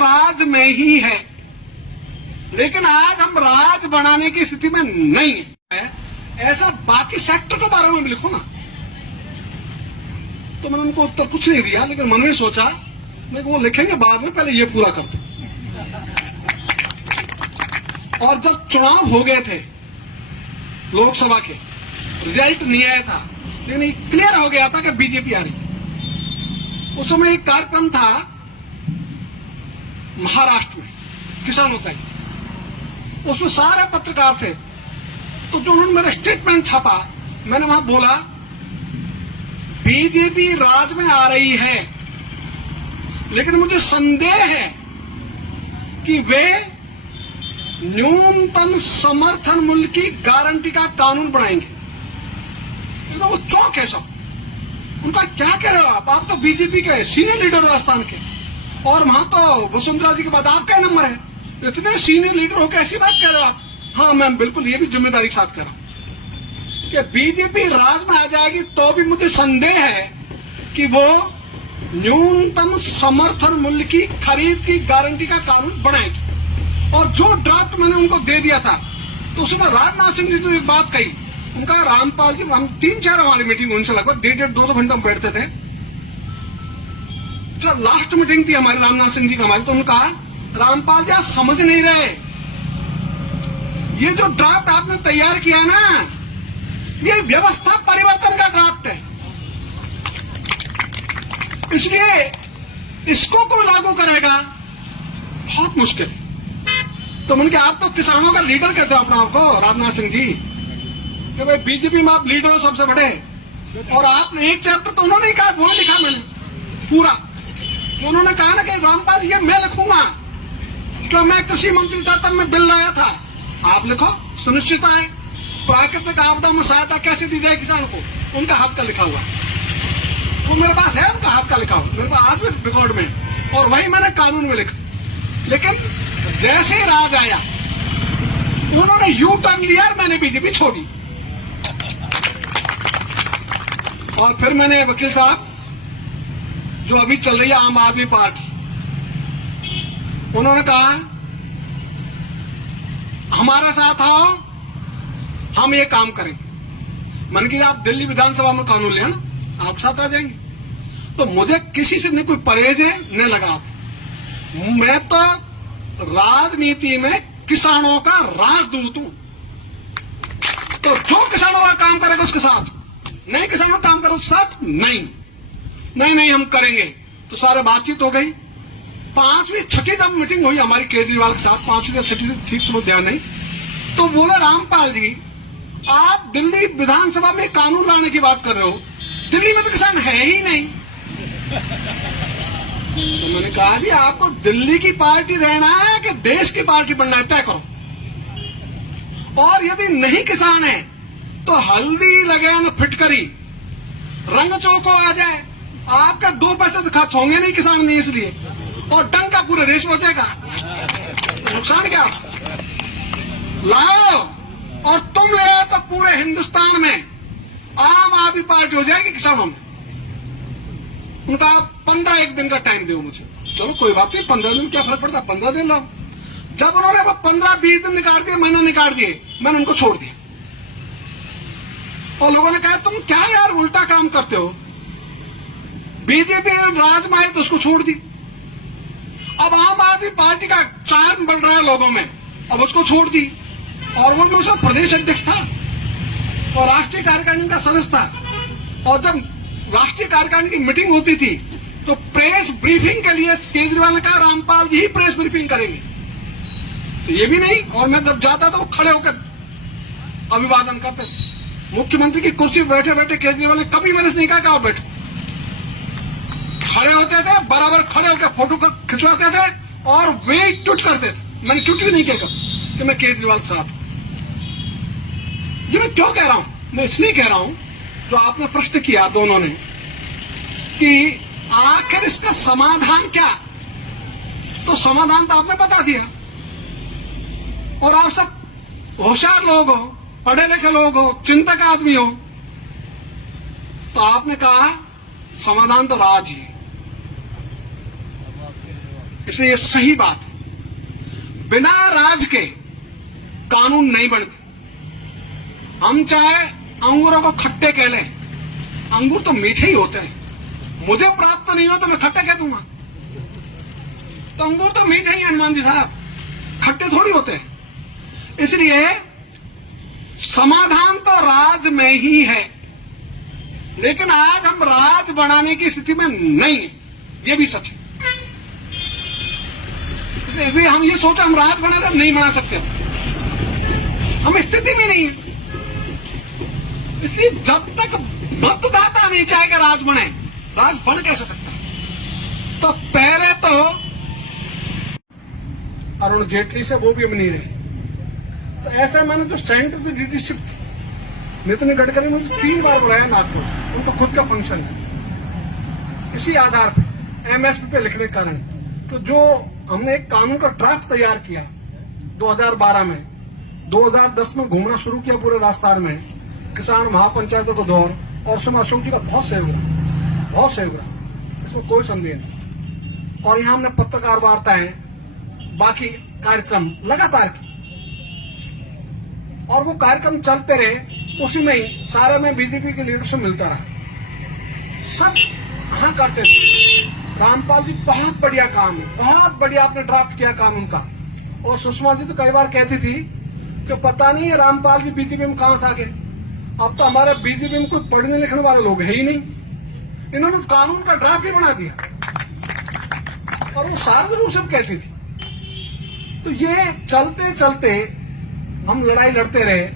राज में ही है, लेकिन आज हम राज बनाने की स्थिति में नहीं है। ऐसा बाकी सेक्टर के बारे में भी लिखो ना। तो मैंने उनको उत्तर कुछ नहीं दिया, लेकिन मन में सोचा मैं वो लिखेंगे बाद में, पहले ये पूरा कर दो। और जब चुनाव हो गए थे लोकसभा के, रिजल्ट नहीं आया था, लेकिन ये क्लियर हो गया था कि बीजेपी आ रही है। उस समय एक कार्यक्रम था महाराष्ट्र में किसानों का, उसमें सारे पत्रकार थे। तो जो उन्होंने मेरा स्टेटमेंट छापा, मैंने वहां बोला बीजेपी राज में आ रही है, लेकिन मुझे संदेह है कि वे न्यूनतम समर्थन मूल्य की गारंटी का कानून बनाएंगे। तो वो चौक है सब। उनका क्या कह रहे हो आप तो बीजेपी के सीनियर लीडर राजस्थान के, और वहां तो वसुंधरा जी के बाद आपका नंबर है, इतने सीनियर लीडर होकर ऐसी बात कह रहे हो आप। हाँ मैम, बिल्कुल ये भी जिम्मेदारी के साथ कर रहा हूं कि बीजेपी राज में आ जाएगी, तो भी मुझे संदेह है कि वो न्यूनतम समर्थन मूल्य की खरीद की गारंटी का कानून बनाएगी। और जो ड्राफ्ट मैंने उनको दे दिया था, तो उसमें राजनाथ सिंह जी तो एक बात कही, उनका रामपाल जी, हम 3-4 हमारी मीटिंग उनसे लगभग 1.5-2 घंटे हम बैठते थे। जो लास्ट मीटिंग थी हमारी राजनाथ सिंह जी की हमारी, तो उन्होंने कहा रामपाल जी आप समझ नहीं रहे, ये जो ड्राफ्ट आपने तैयार किया है ना, ये व्यवस्था परिवर्तन का ड्राफ्ट है, इसलिए इसको कोई लागू करेगा बहुत मुश्किल है। तो मैंने कहा आप तो किसानों का लीडर कहते हो अपना आपको राजनाथ सिंह जी, कि भाई बीजेपी में आप लीडर हो सबसे बड़े, और आपने एक चैप्टर तो उन्होंने कहा, वो लिखा मैंने पूरा। तो उन्होंने कहा ना कि रामपाल ये मैं लिखूंगा, क्यों मैं कृषि मंत्री था तब मैं बिल लाया था, आप लिखो, सुनिश्चित है प्राकृतिक आपदा में सहायता कैसे दी जाए किसानों को, उनका हाथ का लिखा हुआ, वो मेरे पास है, उनका हाथ का लिखा हुआ मेरे पास आज भी रिकॉर्ड में, और वही मैंने कानून में लिखा। लेकिन जैसे ही राज आया, उन्होंने यू टर्न लिया और मैंने बीजेपी छोड़ी। और फिर मैंने वकील साहब, जो अभी चल रही है आम आदमी पार्टी, उन्होंने कहा हमारा साथ आओ, हम ये काम करेंगे। मन की आप दिल्ली विधानसभा में कानून ले ना, आप साथ आ जाएंगे। तो मुझे किसी से न कोई परहेज है न लगाव, मैं तो राजनीति में किसानों का राजदूत हूं। तो जो किसानों का काम करेगा उसके साथ, नहीं किसानों का काम करो उसके साथ नहीं हम करेंगे। तो सारे बातचीत हो गई। 5वीं 6ठी दम मीटिंग हुई हमारी केजरीवाल के साथ, 5वीं या 6ठी ठीक से ध्यान नहीं। तो बोले रामपाल जी आप दिल्ली विधानसभा में कानून लाने की बात कर रहे हो, दिल्ली में तो किसान है ही नहीं। तो मैंने कहा जी आपको दिल्ली की पार्टी रहना है कि देश की पार्टी बनना है, तय करो। और यदि नहीं किसान है तो हल्दी लगे न फिटकरी, रंग चौको आ जाए, आपका 2 पैसे तो खर्च होंगे नहीं किसान नहीं, इसलिए, और डंका पूरे देश में बचेगा, नुकसान क्या लाओ। और तुम ले आओ तो पूरे हिंदुस्तान में आम आदमी पार्टी हो जाएगी किसानों में। उनका 15 दिन का टाइम दो मुझे, चलो कोई बात नहीं, 15 दिन क्या फर्क पड़ता, 15 दिन लाओ। जब उन्होंने 15-20 दिन निकाल दिए, महीने निकाल दिए, मैंने उनको छोड़ दिया। और लोगों ने कहा तुम क्या यार उल्टा काम करते हो, बीजेपी राज में आए तो उसको छोड़ दी। अब आम आदमी पार्टी का चार्म बढ़ रहा है लोगों में, अब उसको छोड़ दी। और वो भी उसका प्रदेश अध्यक्ष था और राष्ट्रीय कार्यकारिणी का सदस्य था। और जब राष्ट्रीय कार्यकारिणी की मीटिंग होती थी तो प्रेस ब्रीफिंग के लिए केजरीवाल ने कहा रामपाल जी ही प्रेस ब्रीफिंग करेंगे, तो ये भी नहीं। और मैं जब जाता था वो खड़े होकर अभिवादन करते थे। मुख्यमंत्री की कुर्सी पर बैठे बैठे केजरीवाल ने कभी मैंने नहीं कहा कि आप बैठो, खड़े होते थे, बराबर खड़े होकर फोटो खिंचवाते थे और वे ट्वीट करते थे। मैंने ट्वीट भी नहीं किया कि मैं केजरीवाल साहब। ये मैं क्यों कह रहा हूं, मैं इसलिए कह रहा हूं जो आपने प्रश्न किया दोनों ने कि आखिर इसका समाधान क्या, तो समाधान तो आपने बता दिया। और आप सब होशियार लोग हो, पढ़े लिखे लोग हो, चिंतक आदमी हो, तो आपने कहा समाधान तो राज ही है। इसलिए ये सही बात है, बिना राज के कानून नहीं बनते। हम चाहे अंगूरों को खट्टे कह लें, अंगूर तो मीठे ही होते हैं। मुझे प्राप्त नहीं हो तो मैं खट्टे कह दूंगा, तो अंगूर तो मीठे ही हनुमान जी साहब, खट्टे थोड़ी होते हैं। इसलिए समाधान तो राज में ही है, लेकिन आज हम राज बनाने की स्थिति में नहीं है, ये भी सच है। इसलिए हम ये सोचे हम राज बना नहीं बना सकते, हम स्थिति में नहीं है। इसलिए जब तक मतदाता नहीं चाहेगा राज बने, राज बन कैसे सकता है? तो पहले तो अरुण जेटली से वो भी अब नहीं रहे, तो ऐसा मैंने जो सेंटर की लीडरशिप थी, नितिन गडकरी ने मुझे 3 बार बुलाया नागपुर, उनको खुद का फंक्शन है। इसी आधार पे एमएसपी पे लिखने के कारण तो जो हमने एक कानून का ड्राफ्ट तैयार किया 2012 में, 2010 में घूमना शुरू किया पूरे राजस्थान में, किसान महापंचायतों को दौर, और उसमें अशोक जी का बहुत सहयोग रहा, बहुत सहयोग रहा, इसमें कोई संदेह नहीं। और यहाँ हमने पत्रकार वार्ताएं, बाकी कार्यक्रम लगातार की, और वो कार्यक्रम चलते रहे। उसी में ही सारे में बीजेपी के लीडर से मिलता रहा, सब हाँ करते थे। रामपाल जी बहुत बढ़िया काम है, बहुत बढ़िया आपने ड्राफ्ट किया कानून का। और सुषमा जी तो कई बार कहती थी कि पता नहीं है रामपाल जी बीजेपी में कहां से आ गए, अब तो हमारे बीजेपी में कोई पढ़ने लिखने वाले लोग है ही नहीं, इन्होंने तो कानून का ड्राफ्ट ही बना दिया। और वो सारे रूप से कहती थी। तो ये चलते चलते हम लड़ाई लड़ते रहे,